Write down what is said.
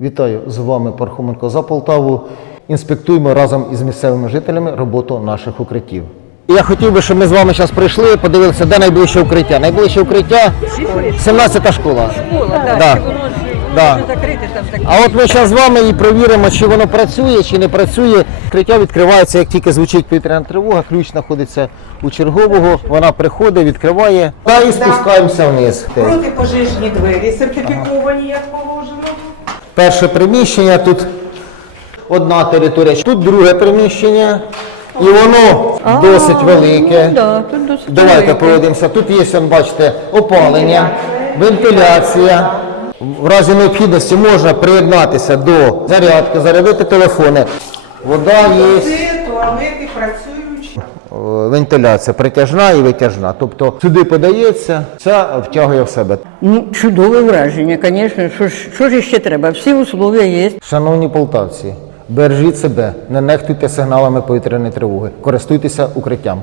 Вітаю з вами Пархоменко за Полтаву. Інспектуємо разом із місцевими жителями роботу наших укриттів. Я хотів би, щоб ми з вами зараз прийшли, подивилися, де найближче укриття. Найближче укриття 17-та школа. Школа, Да. да. А от ми зараз з вами і провіримо, чи воно працює, чи не працює. Укриття відкривається, як тільки звучить повітряна тривога, ключ знаходиться у чергового, вона приходить, відкриває та і спускаємося вниз. Протипожежні двері сертифіковані, як положено. Перше приміщення, тут одна територія, тут друге приміщення, і воно досить велике. Ну, да, тут досить Давайте велике. Тут є, он, бачите, опалення, вентиляція. В разі необхідності можна приєднатися до зарядки, зарядити телефони. Вода є, Це працюючі. е, вентиляція притяжна і витяжна. Тобто сюди подається, ця втягує в себе. Ну, чудове враження, звісно. Що ж, що ж ще треба? Всі условия є. Шановні полтавці, бережіть себе, не нехтуйте сигналами повітряної тривоги, користуйтеся укриттям.